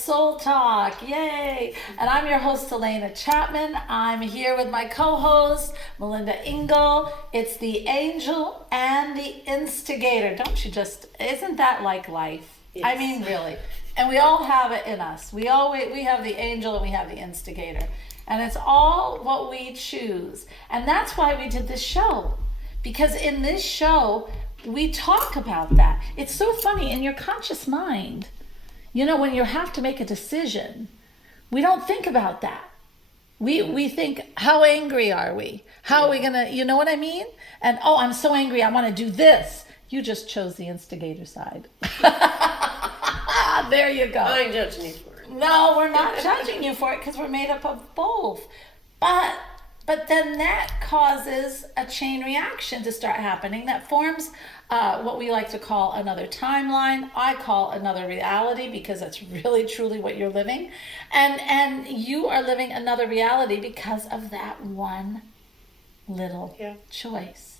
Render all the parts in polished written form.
Soul Talk, yay! And I'm your host, Alena Chapman. I'm here with my co-host, Melinda Engel. It's the angel and the instigator. Don't you just, isn't that like life? Yes. I mean, really. And we all have it in us. We have the angel and we have the instigator. And it's all what we choose. And that's why we did this show. Because in this show, we talk about that. It's so funny in your conscious mind. You know, when you have to make a decision, we don't think about that. We think, how angry are we? How are we going to, you know what I mean? And, oh, I'm so angry, I want to do this. You just chose the instigator side. There you go. I ain't judging you for it. No, we're not judging you for it because we're made up of both. But then that causes a chain reaction to start happening that forms what we like to call another timeline. I call another reality because that's really truly what you're living. And you are living another reality because of that one little choice.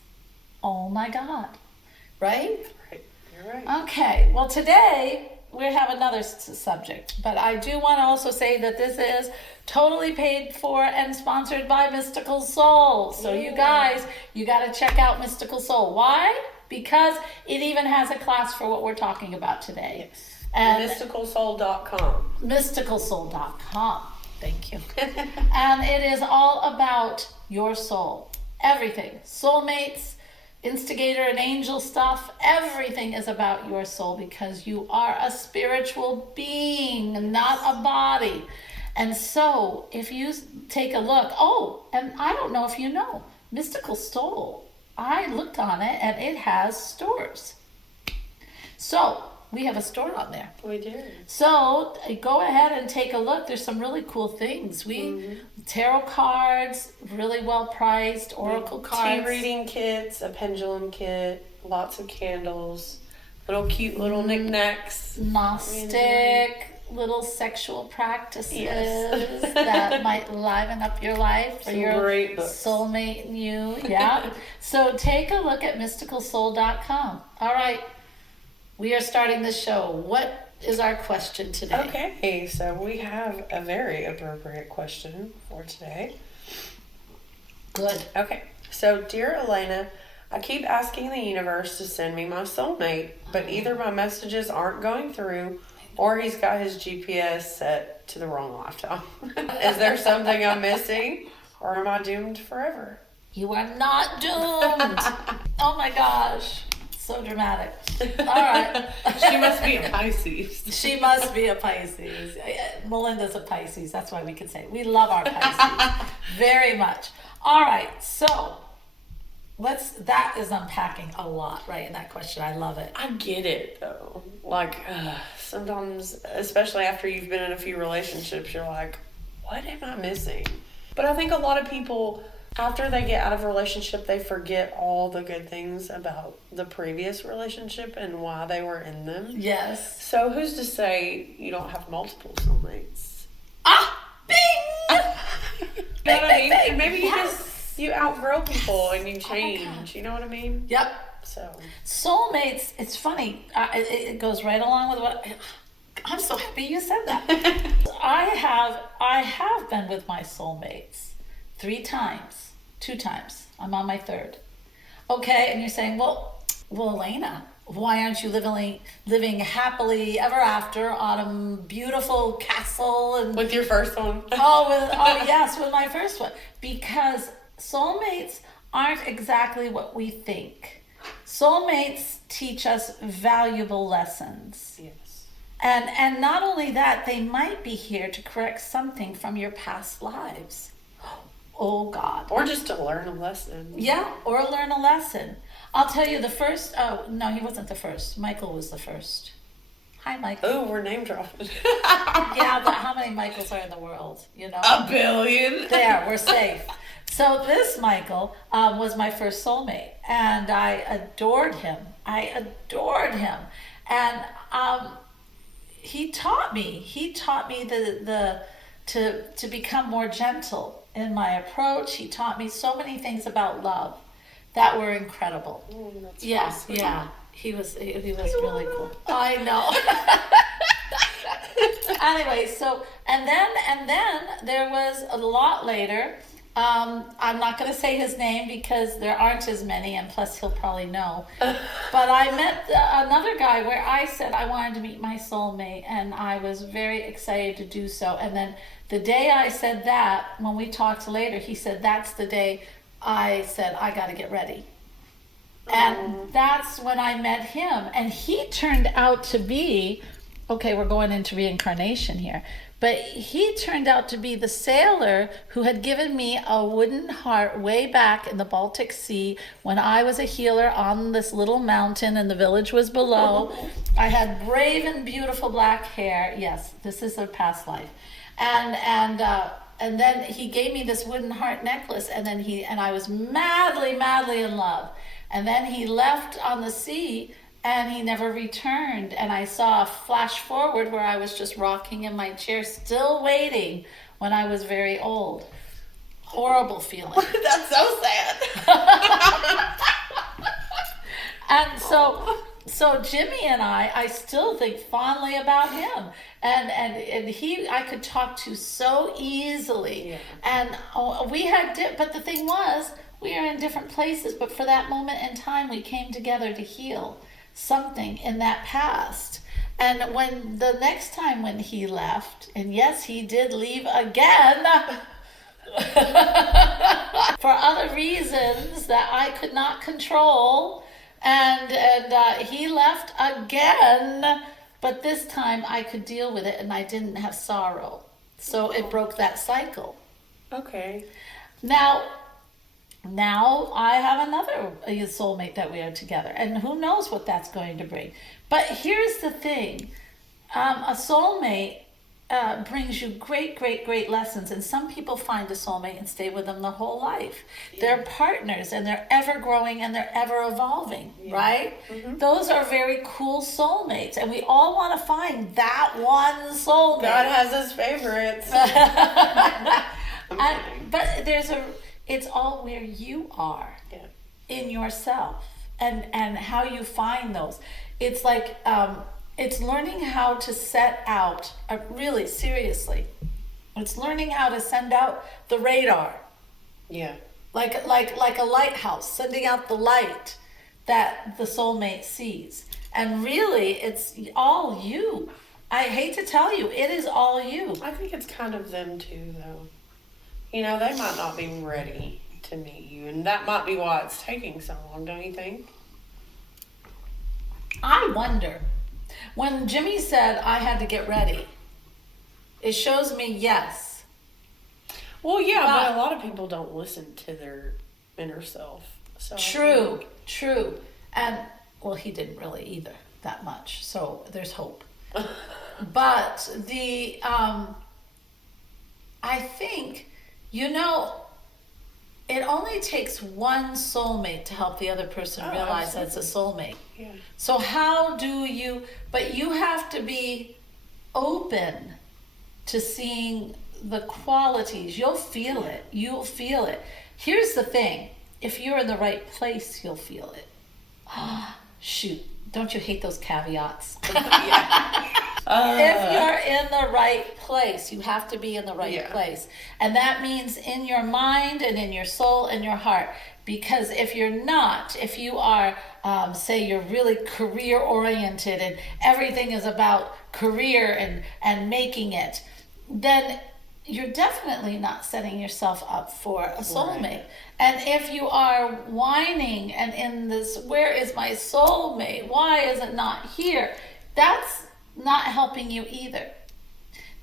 Oh my God. Right? Right. You're right. Okay. Well, today we have another subject, but I do want to also say that this is totally paid for and sponsored by Mystical Soul. So you guys, you got to check out Mystical Soul. Why? Because it even has a class for what we're talking about today. Yes. And mysticalsoul.com. Mysticalsoul.com. Thank you. And it is all about your soul. Everything. Soulmates, instigator and angel stuff, everything is about your soul because you are a spiritual being, not a body. And so if you take a look, and I don't know if you know, Mystical Soul, I looked on it and it has stores. So we have a store on there. We do. So go ahead and take a look. There's some really cool things. Tarot cards, really well priced, oracle cards. Tea reading kits, a pendulum kit, lots of candles, cute little knickknacks. Gnostic, little sexual practices that might liven up your life for your great books. Soulmate and you. Yeah. So take a look at mysticalsoul.com. All right. We are starting the show. What is our question today? Okay, so we have a very appropriate question for today. Good. Okay, so dear Alena, I keep asking the universe to send me my soulmate, but either my messages aren't going through or he's got his GPS set to the wrong lifetime. Is there something I'm missing or am I doomed forever? You are not doomed. Oh my gosh. So dramatic. All right. She must be a Pisces. She must be a Pisces. Melinda's a Pisces. That's why we can say we love our Pisces very much. All right. So that is unpacking a lot, right, in that question. I love it. I get it, though. Like, sometimes, especially after you've been in a few relationships, you're like, what am I missing? But I think a lot of people, after they get out of a relationship, they forget all the good things about the previous relationship and why they were in them. Yes. So who's to say you don't have multiple soulmates? Bing! Bing, bing, bing. Maybe you outgrow people and you change. You know what I mean? Yep. So soulmates, it's funny. It goes right along with what... I'm so happy you said that. I have been with my soulmates 3 times, 2 times. I'm on my 3rd. Okay, and you're saying, well, Alena, why aren't you living happily ever after on a beautiful castle and with your first one? Yes, with my first one. Because soulmates aren't exactly what we think. Soulmates teach us valuable lessons. Yes. And not only that, they might be here to correct something from your past lives. Oh, God. Or just to learn a lesson. Yeah, or learn a lesson. I'll tell you the first... Oh, no, he wasn't the first. Michael was the first. Hi, Michael. Oh, we're name dropping. Yeah, but how many Michaels are in the world, you know? 1 billion. There, we're safe. So this Michael was my first soulmate, and I adored him. And he taught me to become more gentle in my approach. He taught me so many things about love that were incredible. Yes, awesome. Yeah. He was really cool. I know. Anyway, so and then there was a lot later. I'm not going to say his name because there aren't as many, and plus he'll probably know. But I met another guy where I said I wanted to meet my soulmate, and I was very excited to do so. And then the day I said that, when we talked later, he said that's the day I said I got to get ready. And that's when I met him. And he turned out to be, okay, we're going into reincarnation here, but he turned out to be the sailor who had given me a wooden heart way back in the Baltic Sea when I was a healer on this little mountain and the village was below. I had brave and beautiful black hair. Yes, this is a past life. And then he gave me this wooden heart necklace, and then I was madly, madly in love. And then he left on the sea, and he never returned. And I saw a flash forward where I was just rocking in my chair, still waiting, when I was very old. Horrible feeling. That's so sad. And so Jimmy and I still think fondly about him. And I could talk to so easily. Yeah. And we had, but the thing was, we are in different places, but for that moment in time, we came together to heal something in that past. And when the next time when he left, and yes, he did leave again, for other reasons that I could not control, and he left again, but this time I could deal with it and I didn't have sorrow. So it broke that cycle. Okay. Now I have another soulmate that we are together, and who knows what that's going to bring. But here's the thing. A soulmate brings you great, great, great lessons, and some people find a soulmate and stay with them the whole life. Yeah. They're partners, and they're ever growing, and they're ever evolving, yeah. Right? Mm-hmm. Those are very cool soulmates, and we all want to find that one soulmate. God has his favorites. But it's all where you are, yeah. In yourself, and how you find those. It's like it's learning how to set out, really seriously, it's learning how to send out the radar. Yeah. Like a lighthouse, sending out the light that the soulmate sees. And really, it's all you. I hate to tell you, it is all you. I think it's kind of them too, though. You know, they might not be ready to meet you, and that might be why it's taking so long, don't you think? I wonder. When Jimmy said I had to get ready, it shows me yes. Well, yeah, but a lot of people don't listen to their inner self. So True. And, well, he didn't really either that much, so there's hope. But I think, it only takes one soulmate to help the other person realize that's a soulmate. Yeah. So but you have to be open to seeing the qualities. You'll feel it. Here's the thing. If you're in the right place, you'll feel it. Shoot. Don't you hate those caveats? Yeah. If you're in the right place, you have to be in the right place. And that means in your mind and in your soul and your heart. Because if you're not, if you are, say you're really career oriented and everything is about career and making it, then you're definitely not setting yourself up for a soulmate. Right. And if you are whining and in this, where is my soulmate? Why is it not here? That's not helping you either.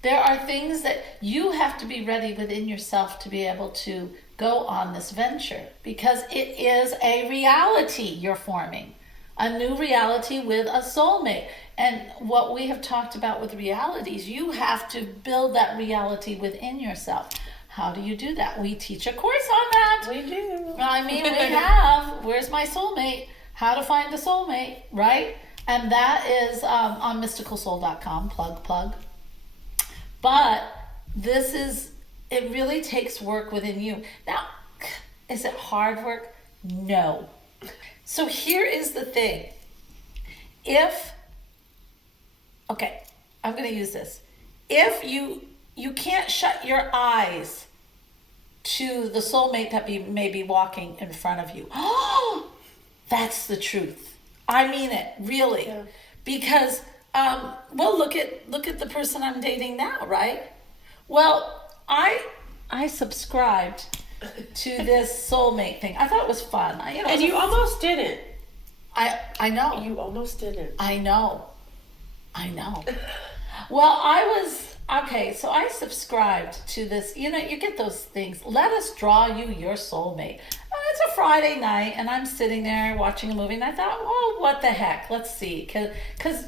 There are things that you have to be ready within yourself to be able to go on this venture, because it is a reality you're forming, a new reality with a soulmate. And what we have talked about with realities, you have to build that reality within yourself. How do you do that? We teach a course on that. We do. I mean, we have, where's my soulmate? How to find a soulmate, right? And that is on mysticalsoul.com, plug. But it really takes work within you. Now, is it hard work? No. So here is the thing. I'm going to use this. if you can't shut your eyes to the soulmate that may be walking in front of you. Oh, that's the truth. I mean it, really. Yeah. Because, well, look at the person I'm dating now, right? Well, I subscribed to this soulmate thing. I thought it was fun. And you almost didn't. I know. You almost didn't. I know. Well, so I subscribed to this, you get those things. Let us draw you your soulmate. It's a Friday night and I'm sitting there watching a movie and I thought, well, what the heck? Let's see. Cause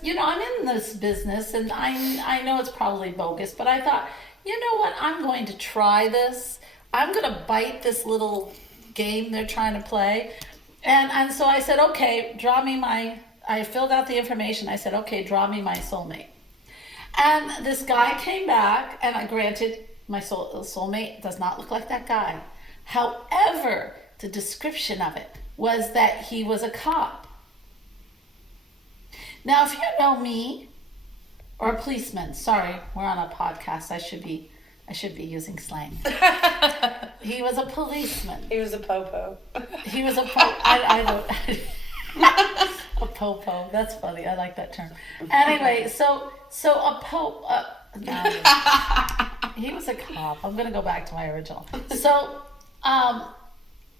I'm in this business and I know it's probably bogus, but I thought, you know what? I'm going to try this. I'm going to bite this little game they're trying to play. And so I said, okay, I filled out the information. I said, okay, draw me my soulmate. And this guy came back, and granted, my soulmate does not look like that guy. However, the description of it was that he was a cop. Now, if you know me, or a policeman, sorry, we're on a podcast. I should be using slang. He was a policeman. He was a popo. He was a I don't. A popo. That's funny. I like that term. Anyway, so no, he was a cop. I'm gonna go back to my original. So, and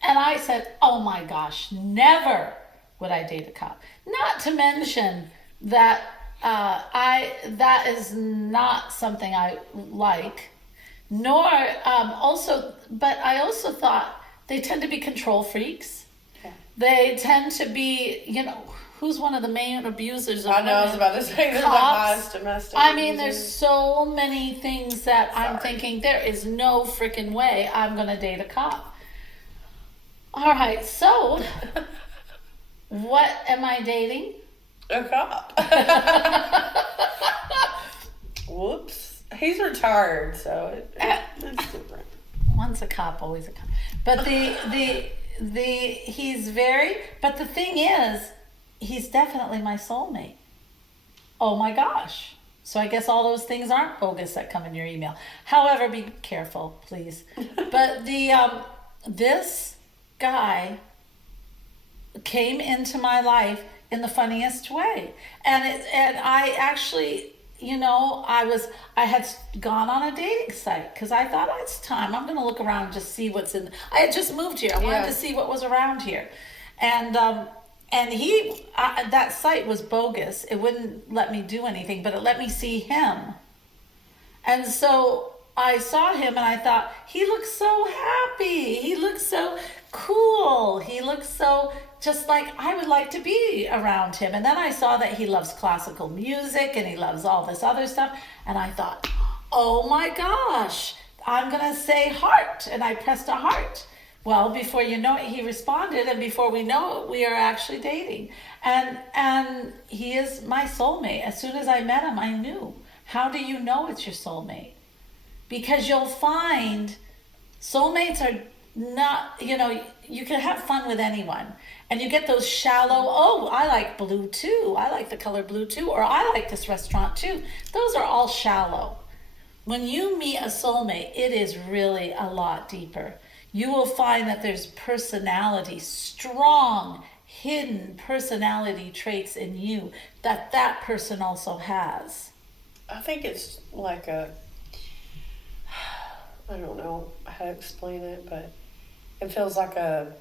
I said, oh my gosh, never would I date a cop. Not to mention that that is not something I like. Nor but I also thought they tend to be control freaks. Yeah. They tend to be, who's one of the main abusers of I know, I was about to say they're the highest domestic abusers. There's so many things that I'm thinking there is no freaking way I'm going to date a cop. All right, so what am I dating? A cop. Whoops. He's retired, so it's different. One's a cop, always a cop. But but the thing is, he's definitely my soulmate. Oh my gosh. So I guess all those things aren't bogus that come in your email. However, be careful, please. But this guy came into my life in the funniest way. And I actually, I had gone on a dating site because I thought, it's time. I'm going to look around and just see what's in. I had just moved here. I wanted to see what was around here. And that site was bogus. It wouldn't let me do anything, but it let me see him. And so I saw him and I thought, he looks so happy. He looks so cool. He looks so just like I would like to be around him. And then I saw that he loves classical music and he loves all this other stuff. And I thought, oh my gosh, I'm going to say heart. And I pressed a heart. Well, before you know it, he responded. And before we know it, we are actually dating. And he is my soulmate. As soon as I met him, I knew. How do you know it's your soulmate? Because you'll find soulmates are not, you can have fun with anyone. And you get those shallow, I like blue too. I like the color blue too. Or I like this restaurant too. Those are all shallow. When you meet a soulmate, it is really a lot deeper. You will find that there's personality, strong, hidden personality traits in you that person also has. I think it's like I don't know how to explain it, but it feels like a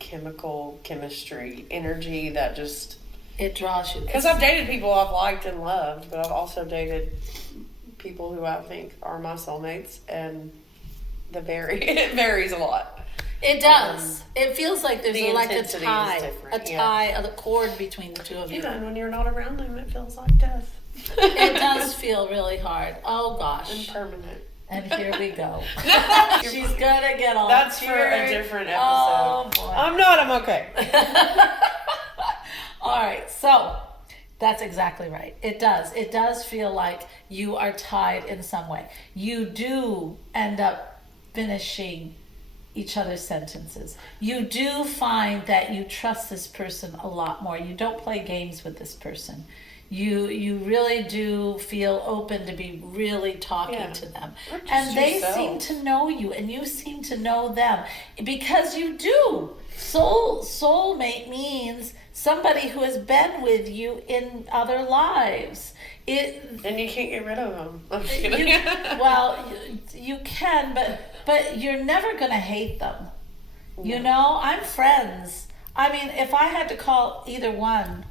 chemistry energy that just... It draws you. Because I've dated people I've liked and loved, but I've also dated people who I think are my soulmates, and it varies a lot. It does. It feels like there's the like a intensity tie, is different, a cord between the two of you. Yeah, and when you're not around them, it feels like death. It does feel really hard. Oh gosh. And permanent. And here we go. She's gonna get all That's teary. for a different episode. Oh boy. I'm okay. All right, so that's exactly right. It does feel like you are tied in some way. You do end up finishing each other's sentences. You do find that you trust this person a lot more. You don't play games with this person. You really do feel open to be really talking to them. And they seem to know you and you seem to know them because you do. Soulmate means somebody who has been with you in other lives. And you can't get rid of them. I'm just kidding. You can, but you're never going to hate them. You know, I'm friends. I mean, if I had to call either one,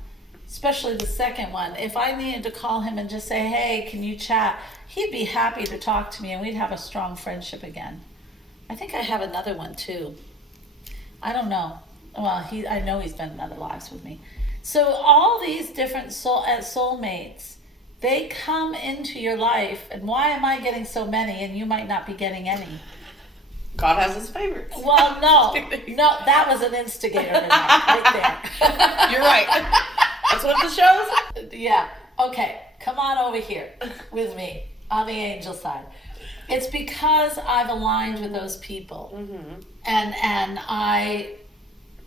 especially the second one, if I needed to call him and just say, hey, can you chat? He'd be happy to talk to me and we'd have a strong friendship again. I think I have another one too. I don't know. Well, I know he's been in other lives with me. So all these different soulmates, they come into your life. And why am I getting so many and you might not be getting any? God has his favorites. Well, no, that was an instigator right there. You're right. That's what the show's. Yeah. Okay. Come on over here with me on the angel side. It's because I've aligned with those people, and I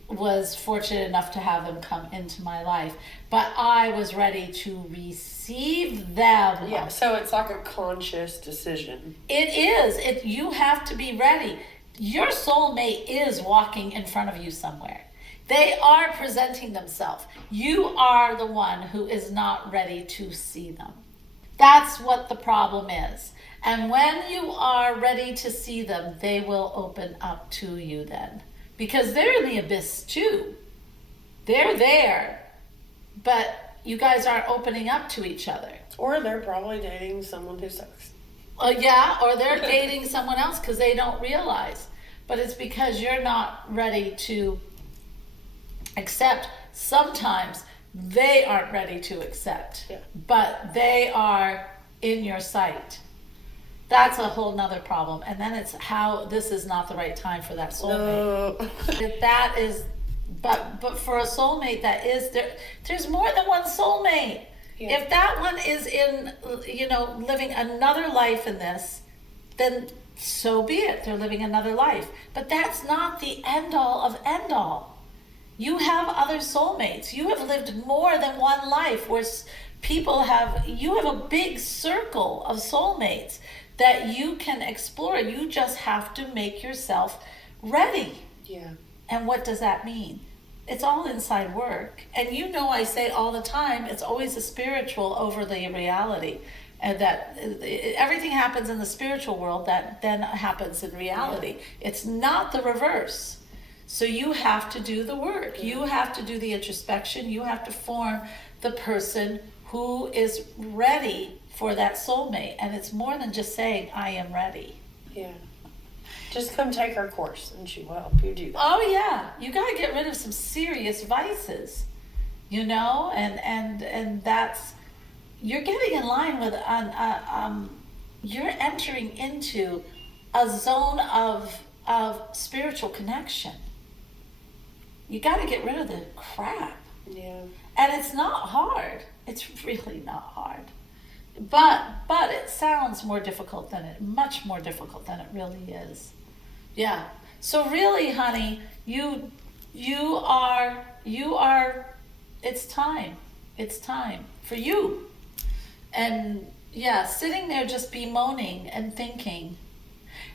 was fortunate enough to have them come into my life, but I was ready to receive them. Yeah, so it's like a conscious decision. It is. You have to be ready. Your soulmate is walking in front of you somewhere. They are presenting themselves. You are the one who is not ready to see them. That's what the problem is. And when you are ready to see them, they will open up to you then. Because they're in the abyss too. They're there, but you guys aren't opening up to each other. Or they're probably dating someone who sucks. Yeah, or they're dating someone else because they don't realize. But it's because you're not ready to accept. Sometimes they aren't ready to accept, but they are in your sight. That's a whole nother problem. And then it's how this is not the right time for that soulmate. No. That is, but for a soulmate that is, there's more than one soulmate. Yeah. If that one is in, living another life in this, then so be it. They're living another life. But that's not the end all of end all. You have other soulmates. You have lived more than one life where you have a big circle of soulmates that you can explore. You just have to make yourself ready. Yeah. And what does that mean? It's all inside work. And I say all the time, it's always the spiritual over the reality. And that everything happens in the spiritual world that then happens in reality. Yeah. It's not the reverse. So you have to do the work. Yeah. You have to do the introspection. You have to form the person who is ready for that soulmate. And it's more than just saying, I am ready. Yeah. Just come take our course and she will help you do that. Oh yeah. You got to get rid of some serious vices, and that's, you're getting in line with, you're entering into a zone of spiritual connection. You got to get rid of the crap. Yeah. And it's not hard. It's really not hard. But it sounds much more difficult than it really is. Yeah. So really, honey, you are, it's time. It's time for you. And yeah, sitting there just bemoaning and thinking.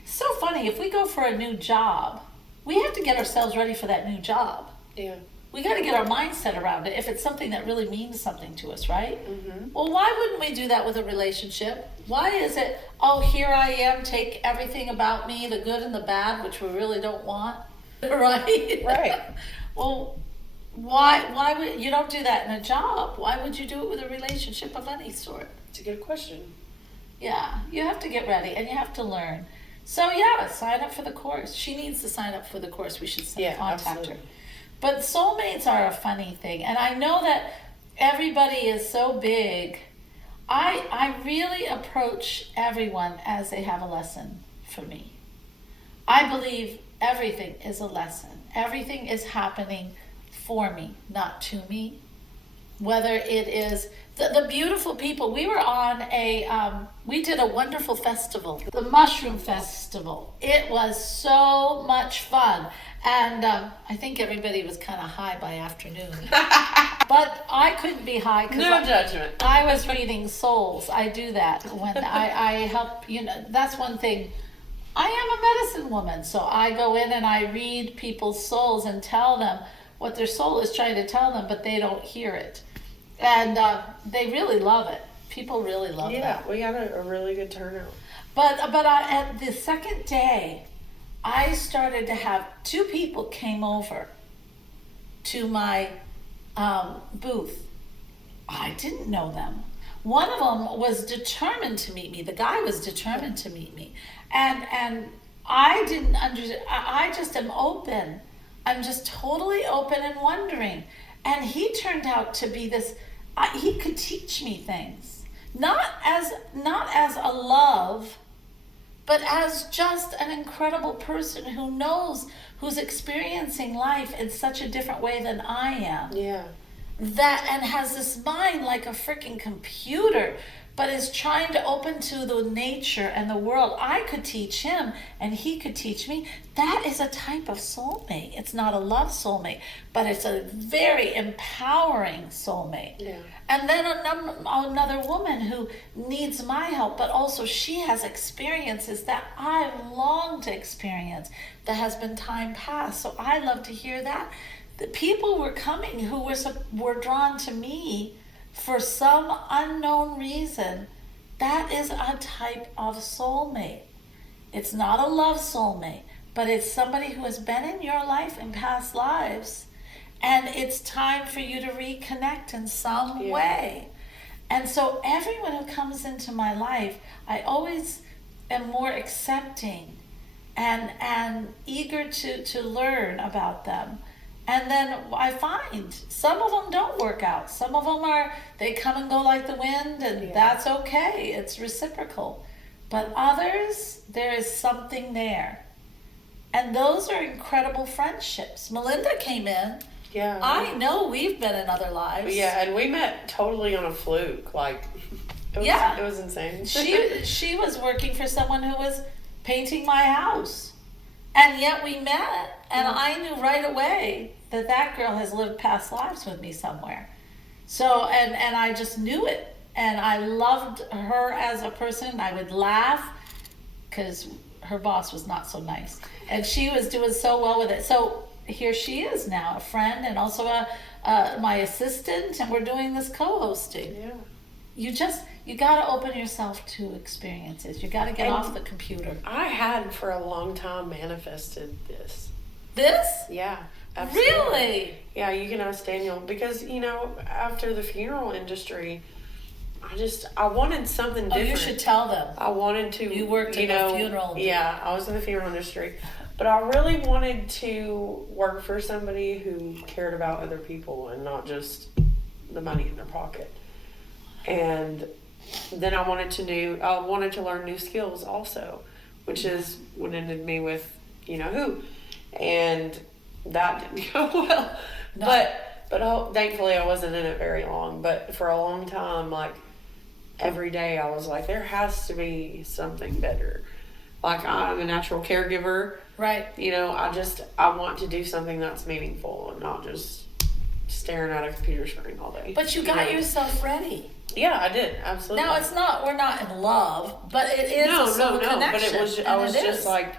It's so funny, if we go for a new job, we have to get ourselves ready for that new job. Yeah. We got to get our mindset around it if it's something that really means something to us, right? Mm-hmm. Well, why wouldn't we do that with a relationship? Why is it, here I am, take everything about me, the good and the bad, which we really don't want, right? Right. Well, why would you don't do that in a job? Why would you do it with a relationship of any sort? It's a good question. Yeah, you have to get ready and you have to learn. So yeah, sign up for the course. She needs to sign up for the course. We should contact absolutely. her. But soulmates are a funny thing. And I know that everybody is so big. I really approach everyone as they have a lesson for me. I believe everything is a lesson. Everything is happening for me, not to me. whether it is the beautiful people. We were on we did a wonderful festival, the Mushroom Festival. It was so much fun. And I think everybody was kind of high by afternoon. But I couldn't be high because No judgment. I was reading souls. I do that when I help, that's one thing. I am a medicine woman, so I go in and I read people's souls and tell them what their soul is trying to tell them, but they don't hear it. And they really love it. People really love that. Yeah, we got a really good turnout. But at the second day, I started to have 2 people came over to my booth. I didn't know them. One of them was determined to meet me. The guy was determined to meet me. And I didn't understand. I just am open. I'm just totally open and wondering. And he turned out to be this, he could teach me things. Not as a love, but as just an incredible person who knows, who's experiencing life in such a different way than I am. Yeah. That, and has this mind like a freaking computer, but is trying to open to the nature and the world. I could teach him and he could teach me. That is a type of soulmate. It's not a love soulmate, but it's a very empowering soulmate. Yeah. And then another woman who needs my help, but also she has experiences that I long to experience that has been time past. So I love to hear that. The people were coming who were drawn to me for some unknown reason. That is a type of soulmate. It's not a love soulmate, but it's somebody who has been in your life in past lives, and it's time for you to reconnect in some way. And so everyone who comes into my life, I always am more accepting and eager to learn about them. And then I find some of them don't work out. Some of them they come and go like the wind, and that's okay. It's reciprocal. But others, there is something there. And those are incredible friendships. Melinda came in. Yeah. I know we've been in other lives. Yeah, and we met totally on a fluke. Like, it was insane. She was working for someone who was painting my house. And yet we met, and I knew right away that girl has lived past lives with me somewhere. So, and I just knew it. And I loved her as a person. I would laugh because her boss was not so nice. And she was doing so well with it. So here she is now, a friend and also my assistant, and we're doing this co-hosting. Yeah. You got to open yourself to experiences. You got to get off the computer. I had for a long time manifested this. This? Yeah. Absolutely. Really? Yeah, you can ask Daniel, because, after the funeral industry, I wanted something different. Oh, you should tell them. I wanted to. You worked in the funeral. Yeah, I was in the funeral industry. But I really wanted to work for somebody who cared about other people and not just the money in their pocket. And then I wanted to learn new skills also, which is what ended me with who. And that didn't go well. No. But thankfully I wasn't in it very long. But for a long time, like, every day I was like, there has to be something better. Like, I'm a natural caregiver. Right. I want to do something that's meaningful and not just staring at a computer screen all day. But you got yourself ready. Yeah, I did. Absolutely. Now, we're not in love, but it is a soul connection. But I was just like,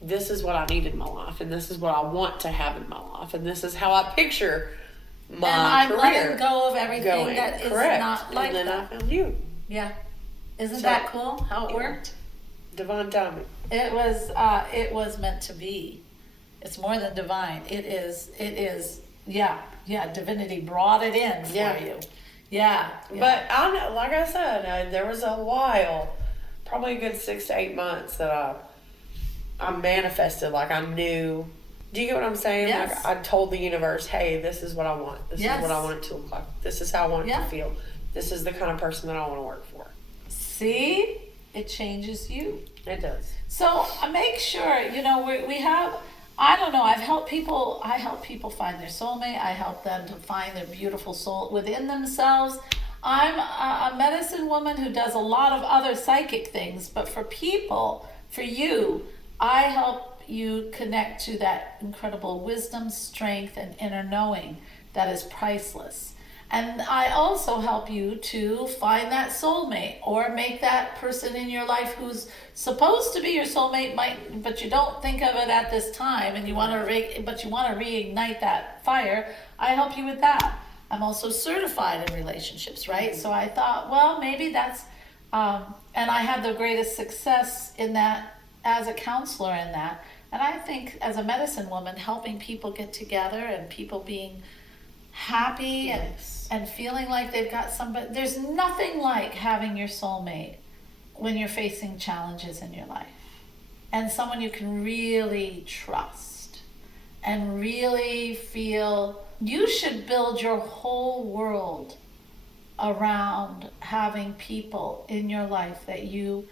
this is what I need in my life, and this is what I want to have in my life, and this is how I picture my career. And I'm letting go of everything that is not like that. And then I found you. Yeah. Isn't that cool how it worked? Divine timing. It was meant to be. It's more than divine. It is, divinity brought it in for you. Yeah. But like I said, there was a while, probably a good 6 to 8 months, that I manifested. Like, I knew. Do you get what I'm saying? Yes. Like, I told the universe, hey, this is what I want. This is what I want it to look like. This is how I want it to feel. This is the kind of person that I want to work for. See? It changes you. It does. So make sure, we have I don't know. I help people find their soulmate. I help them to find their beautiful soul within themselves. I'm a medicine woman who does a lot of other psychic things, but for people, for you, I help you connect to that incredible wisdom, strength, and inner knowing that is priceless. And I also help you to find that soulmate, or make that person in your life who's supposed to be your soulmate, but you don't think of it at this time, and you want to reignite that fire. I help you with that. I'm also certified in relationships, right? So I thought, well, maybe that's, and I had the greatest success in that as a counselor in that. And I think as a medicine woman, helping people get together and people being happy and feeling like they've got somebody. There's nothing like having your soulmate when you're facing challenges in your life, and someone you can really trust and really feel. You should build your whole world around having people in your life that your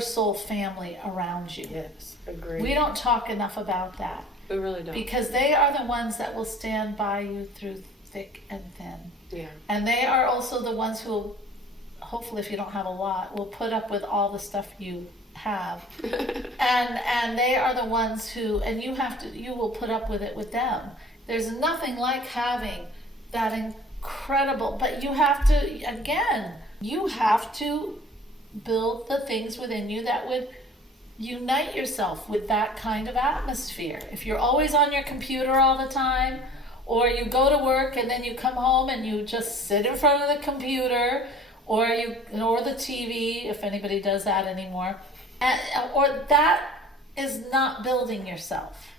soul family around you. Yes, agree. We don't talk enough about that. We really don't. Because they are the ones that will stand by you through thick and thin. Yeah. And they are also the ones who will, hopefully if you don't have a lot, will put up with all the stuff you have. and they are the ones who, and you will put up with it with them. There's nothing like having that incredible, but you have to build the things within you that would unite yourself with that kind of atmosphere. If you're always on your computer all the time, or you go to work and then you come home and you just sit in front of the computer, or the TV, if anybody does that anymore, or that is not building yourself.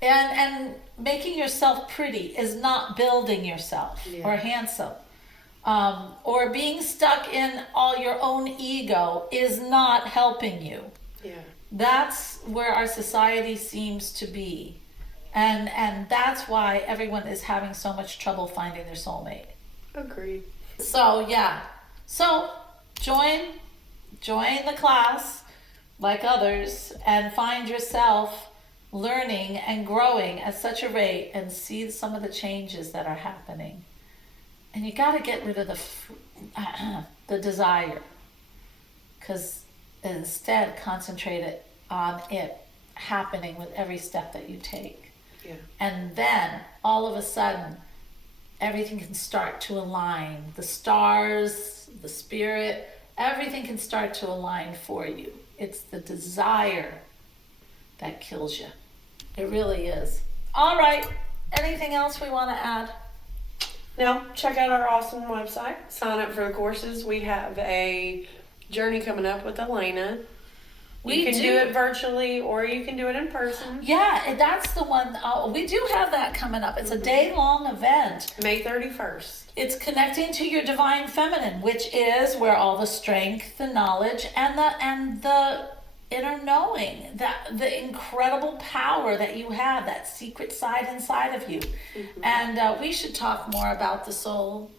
And making yourself pretty is not building yourself or handsome. Or being stuck in all your own ego is not helping you. Yeah. That's where our society seems to be. And that's why everyone is having so much trouble finding their soulmate. Agreed. So yeah. So join the class like others and find yourself learning and growing at such a rate, and see some of the changes that are happening. And you got to get rid of the desire, because instead concentrate it on it happening with every step that you take. Yeah. And then all of a sudden everything can start to align. The stars, the spirit, everything can start to align for you. It's the desire that kills you. It really is. All right. Anything else we want to add? Now, check out our awesome website. Sign up for the courses. We have a journey coming up with Alena. You can do it virtually, or you can do it in person. Yeah, that's the one. We do have that coming up. It's a day-long event. May 31st. It's connecting to your divine feminine, which is where all the strength, the knowledge, and the inner knowing, that the incredible power that you have, that secret side inside of you. And we should talk more about the soul.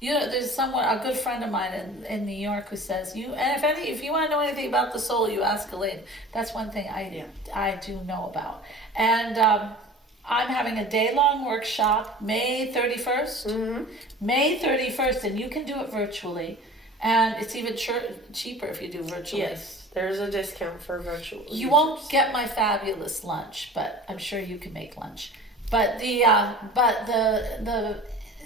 You know, there's a good friend of mine in New York who says, if you want to know anything about the soul, you ask Alena. That's one thing I do know about. And I'm having a day-long workshop, May 31st. May 31st, and you can do it virtually. And it's even cheaper if you do virtually. Yes. There's a discount for virtual. You won't get my fabulous lunch, but I'm sure you can make lunch. But the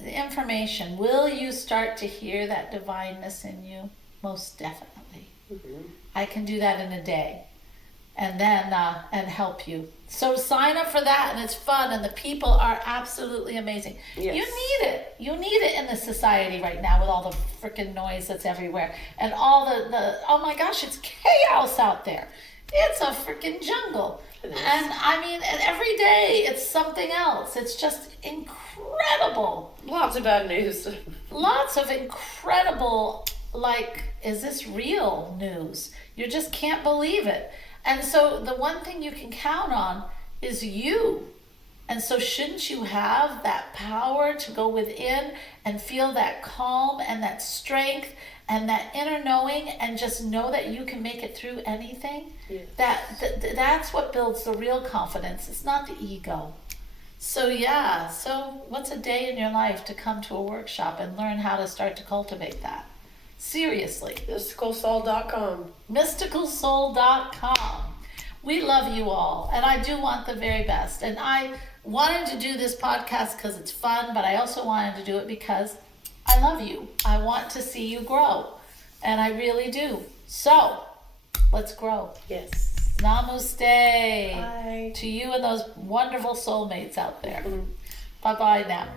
information, will you start to hear that divineness in you? Most definitely. I can do that in a day, and then and help you. So sign up for that, and it's fun, and the people are absolutely amazing. Yes. You need it in the society right now with all the freaking noise that's everywhere, and all the oh my gosh, it's chaos out there. It's a freaking jungle. And I mean, and every day it's something else. It's just incredible. Lots of bad news. Lots of incredible, like, is this real news? You just can't believe it. And so the one thing you can count on is you. And so shouldn't you have that power to go within and feel that calm and that strength and that inner knowing and just know that you can make it through anything? Yes. That's what builds the real confidence. It's not the ego. So yeah, so what's a day in your life to come to a workshop and learn how to start to cultivate that? Seriously. Mysticalsoul.com. Mysticalsoul.com. We love you all, and I do want the very best. And I wanted to do this podcast because it's fun, but I also wanted to do it because I love you. I want to see you grow, and I really do. So, let's grow. Yes. Namaste. Bye. To you and those wonderful soulmates out there. Bye-bye now.